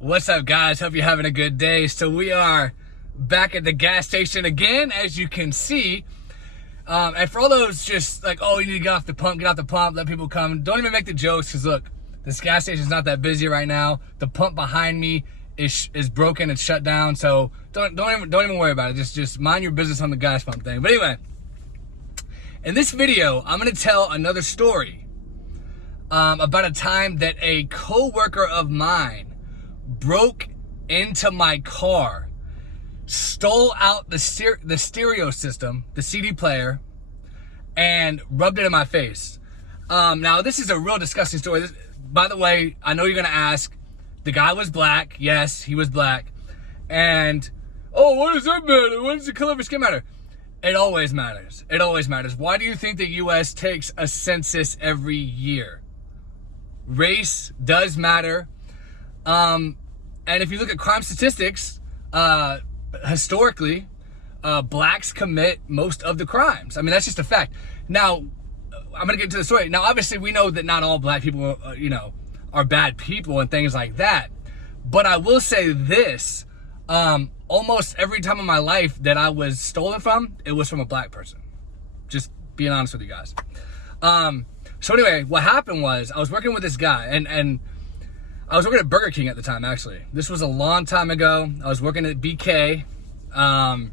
What's up, guys? Hope you're having a good day. So we are back at the gas station again, as you can see. And for all those just like, oh, you need to get off the pump, let people come. Don't even make the jokes, because look, this gas station's not that busy right now. The pump behind me is broken, it's shut down. So don't even worry about it. Just mind your business on the gas pump thing. But anyway, in this video, I'm gonna tell another story about a time that a coworker of mine broke into my car, stole out the stereo system, the CD player, and rubbed it in my face. Now, this is a real disgusting story. By the way, I know you're gonna ask, the guy was black. Yes, he was black. And, oh, what does that matter? What does the color of his skin matter? It always matters. It always matters. Why do you think the US takes a census every year? Race does matter. And if you look at crime statistics, historically, blacks commit most of the crimes. I mean, that's just a fact. Now, I'm gonna get into the story. Now, obviously, we know that not all black people, are bad people and things like that. But I will say this, almost every time in my life that I was stolen from, it was from a black person. Just being honest with you guys. So anyway, what happened was I was working with this guy, and I was working at Burger King at the time, actually. This was a long time ago. I was working at BK, and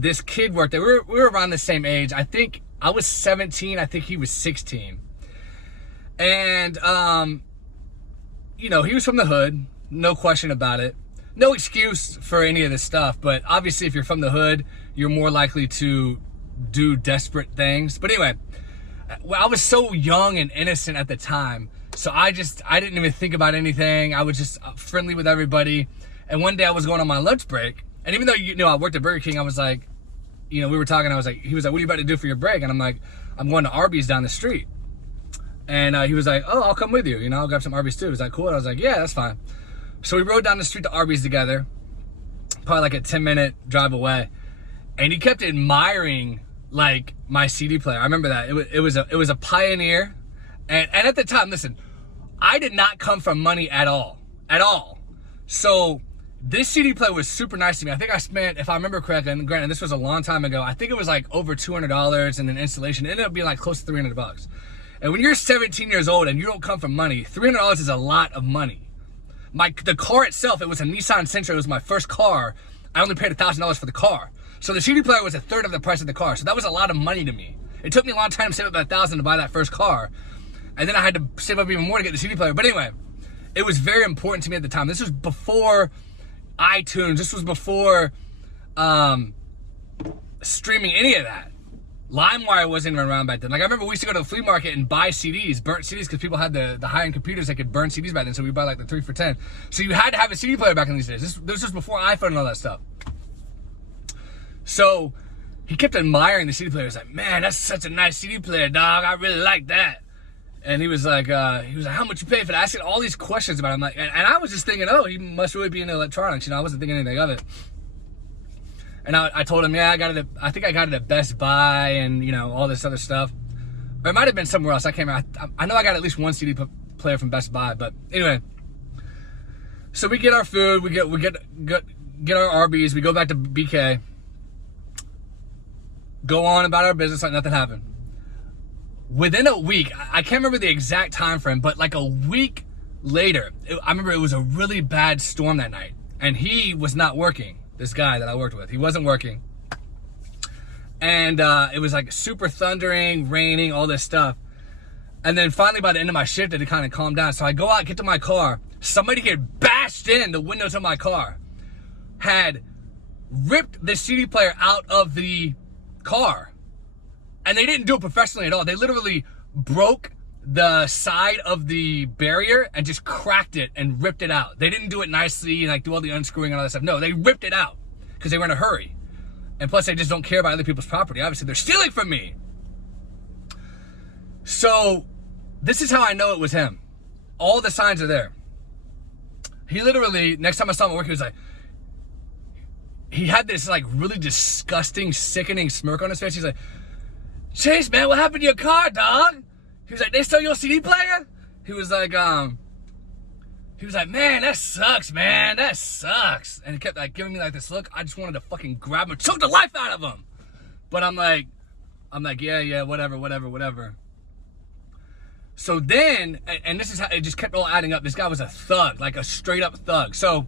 this kid worked there. We were around the same age. I think I was 17. I think he was 16. And, he was from the hood. No question about it. No excuse for any of this stuff. But obviously, if you're from the hood, you're more likely to do desperate things. But anyway, I was so young and innocent at the time. So I didn't even think about anything. I was just friendly with everybody. And one day I was going on my lunch break. And even though, I worked at Burger King, I was like, we were talking, he was like, what are you about to do for your break? And I'm like, I'm going to Arby's down the street. And he was like, oh, I'll come with you. I'll grab some Arby's too. He was like, cool. And I was like, yeah, that's fine. So we rode down the street to Arby's together, probably like a 10-minute drive away. And he kept admiring like my CD player. I remember that. It was a Pioneer. And at the time, listen, I did not come from money at all. So this CD player was super nice to me. I think I spent, if I remember correctly, and granted, this was a long time ago, I think it was like over $200, and then installation. It ended up being like close to $300. And when you're 17 years old and you don't come from money, $300 is a lot of money. The car itself, it was a Nissan Sentra. It was my first car. I only paid $1,000 for the car. So the CD player was a third of the price of the car. So that was a lot of money to me. It took me a long time to save up about $1,000 to buy that first car. And then I had to save up even more to get the CD player. But anyway, it was very important to me at the time. This was before iTunes. This was before streaming, any of that. LimeWire wasn't even around back then. Like, I remember we used to go to the flea market and buy CDs, burnt CDs, because people had the high-end computers that could burn CDs back then. So we buy like the 3 for $10. So you had to have a CD player back in these days. This was before iPhone and all that stuff. So he kept admiring the CD player. He was like, man, that's such a nice CD player, dog. I really like that. And he was like, how much you pay for that? Asking all these questions about it. I'm like, and I was just thinking, oh, he must really be into electronics. I wasn't thinking anything of it. And I told him, yeah, I think I got it at Best Buy and, all this other stuff. Or it might have been somewhere else. I can't remember. I know I got at least one CD player from Best Buy. But anyway, so we get our food. We get our Arby's. We go back to BK. Go on about our business like nothing happened. Within a week, I can't remember the exact time frame, but like a week later, I remember it was a really bad storm that night. And he was not working. This guy that I worked with, he wasn't working. And it was like super thundering, raining, all this stuff. And then finally by the end of my shift, it kind of calmed down. So I go out, get to my car. Somebody had bashed in the windows of my car, had ripped the CD player out of the car. And they didn't do it professionally at all. They literally broke the side of the barrier and just cracked it and ripped it out. They didn't do it nicely and like do all the unscrewing and all that stuff. No, they ripped it out because they were in a hurry. And plus they just don't care about other people's property. Obviously they're stealing from me. So this is how I know it was him. All the signs are there. He literally, next time I saw him at work, he was like, he had this like really disgusting, sickening smirk on his face. He's like, Chase, man, what happened to your car, dog? He was like, they stole your CD player? He was like, He was like, man, that sucks, man. That sucks. And he kept like giving me like this look. I just wanted to fucking grab him, choke the life out of him. But I'm like, yeah, whatever. So then, and this is how it just kept all adding up. This guy was a thug, like a straight up thug. So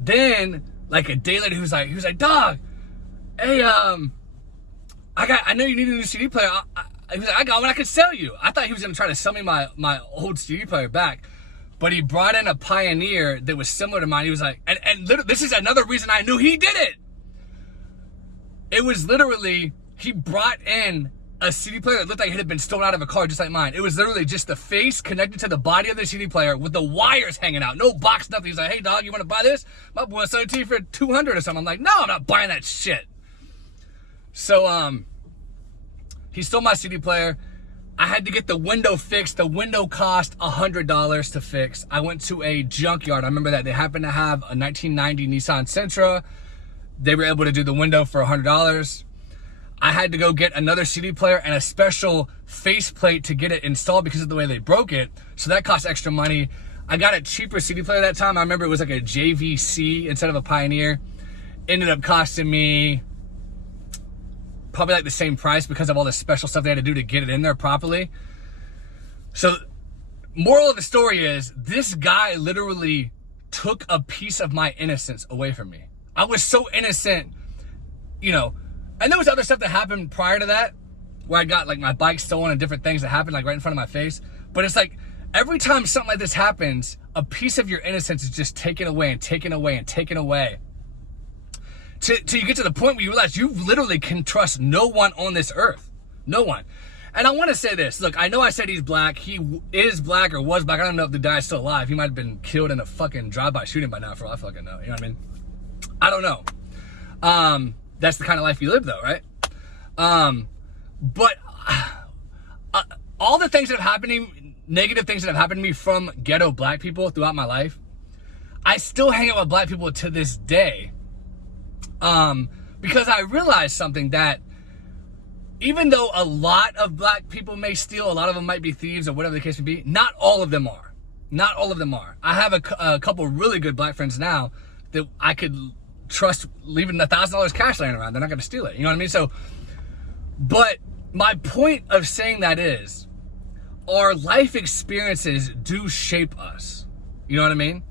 then, like a day later, he was like, dog, hey, I know you need a new CD player. He was like, I got one I could sell you. I thought he was gonna try to sell me my old CD player back. But he brought in a Pioneer that was similar to mine. He was like, and literally, this is another reason I knew he did it. It was literally, he brought in a CD player that looked like it had been stolen out of a car, just like mine. It was literally just the face connected to the body of the CD player with the wires hanging out. No box, nothing. He's like, hey, dog, you want to buy this? My boy sold it to you for $200 or something. I'm like, no, I'm not buying that shit. So, he stole my CD player. I had to get the window fixed. The window cost $100 to fix. I went to a junkyard. I remember that. They happened to have a 1990 Nissan Sentra. They were able to do the window for $100. I had to go get another CD player and a special faceplate to get it installed because of the way they broke it. So that cost extra money. I got a cheaper CD player that time. I remember it was like a JVC instead of a Pioneer. Ended up costing me probably like the same price because of all the special stuff they had to do to get it in there properly. So moral of the story is this guy literally took a piece of my innocence away from me. I was so innocent, you know, and there was other stuff that happened prior to that where I got like my bike stolen and different things that happened like right in front of my face. But it's like every time something like this happens, a piece of your innocence is just taken away and taken away and taken away. Till you get to the point where you realize you literally can trust no one on this earth. No one. And I want to say this. Look, I know I said he's black. He is black or was black. I don't know if the guy's still alive. He might have been killed in a fucking drive-by shooting by now for all I fucking know. You know what I mean? I don't know. That's the kind of life you live though, right? But all the things that have happened to me, negative things that have happened to me from ghetto black people throughout my life, I still hang out with black people to this day. Because I realized something, that even though a lot of black people may steal, a lot of them might be thieves or whatever the case may be, not all of them are. Not all of them are. I have a couple really good black friends now that I could trust leaving $1,000 cash laying around. They're not going to steal it. You know what I mean? So, but my point of saying that is our life experiences do shape us. You know what I mean?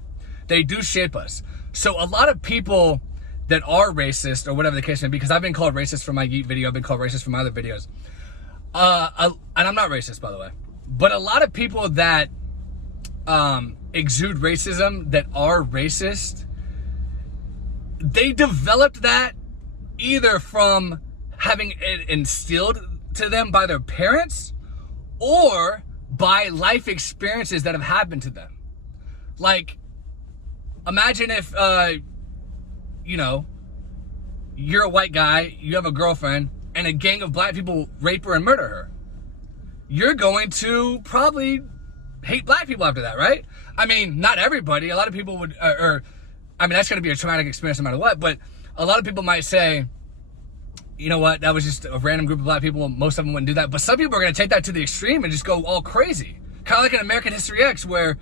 They do shape us. So a lot of people that are racist or whatever the case may be, because I've been called racist for my Yeet video, I've been called racist for my other videos. And I'm not racist, by the way. But a lot of people that exude racism, that are racist, they developed that either from having it instilled to them by their parents or by life experiences that have happened to them. Like, imagine if, you know, you're a white guy, you have a girlfriend, and a gang of black people rape her and murder her. You're going to probably hate black people after that, right? I mean, not everybody. A lot of people would, I mean, that's going to be a traumatic experience no matter what, but a lot of people might say, you know what, that was just a random group of black people. Most of them wouldn't do that. But some people are going to take that to the extreme and just go all crazy. Kind of like in American History X where,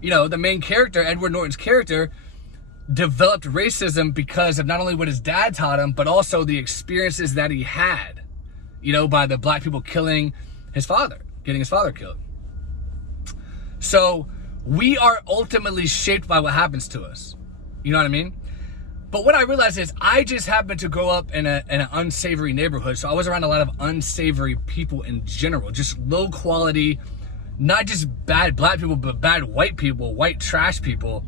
you know, the main character, Edward Norton's character, developed racism because of not only what his dad taught him, but also the experiences that he had, you know, by the black people killing his father, getting his father killed. So we are ultimately shaped by what happens to us. You know what I mean? But what I realized is I just happened to grow up in an unsavory neighborhood. So I was around a lot of unsavory people in general, just low quality, not just bad black people, but bad white people, white trash people.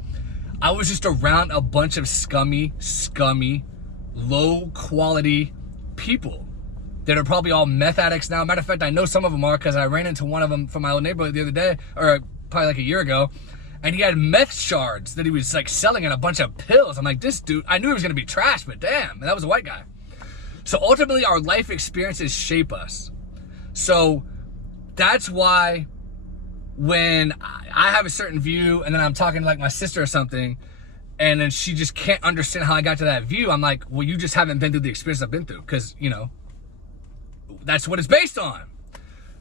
I was just around a bunch of scummy, low quality people that are probably all meth addicts now. Matter of fact, I know some of them are because I ran into one of them from my old neighborhood the other day, or probably like a year ago. And he had meth shards that he was like selling in a bunch of pills. I'm like, this dude, I knew he was gonna be trash, but damn, that was a white guy. So ultimately our life experiences shape us. So that's why when I have a certain view and then I'm talking to like my sister or something, and then she just can't understand how I got to that view, I'm like, well, you just haven't been through the experience I've been through, because, you know, that's what it's based on.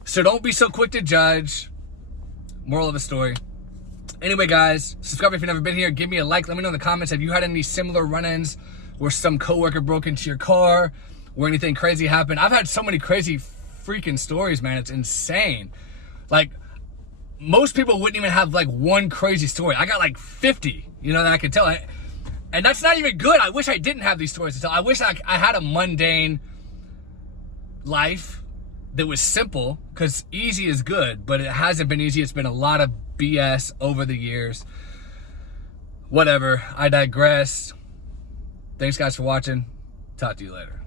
So don't be so quick to judge. Moral of the story, Anyway, guys, subscribe if you've never been here. Give me a like. Let me know in the comments, have you had any similar run-ins where some coworker broke into your car, where anything crazy happened? I've had so many crazy freaking stories, man. It's insane. Like, most people wouldn't even have like one crazy story. I got like 50, you know, that I could tell. And that's not even good. I wish I didn't have these stories to tell. I wish I had a mundane life that was simple, because easy is good, but it hasn't been easy. It's been a lot of BS over the years. Whatever. I digress. Thanks, guys, for watching. Talk to you later.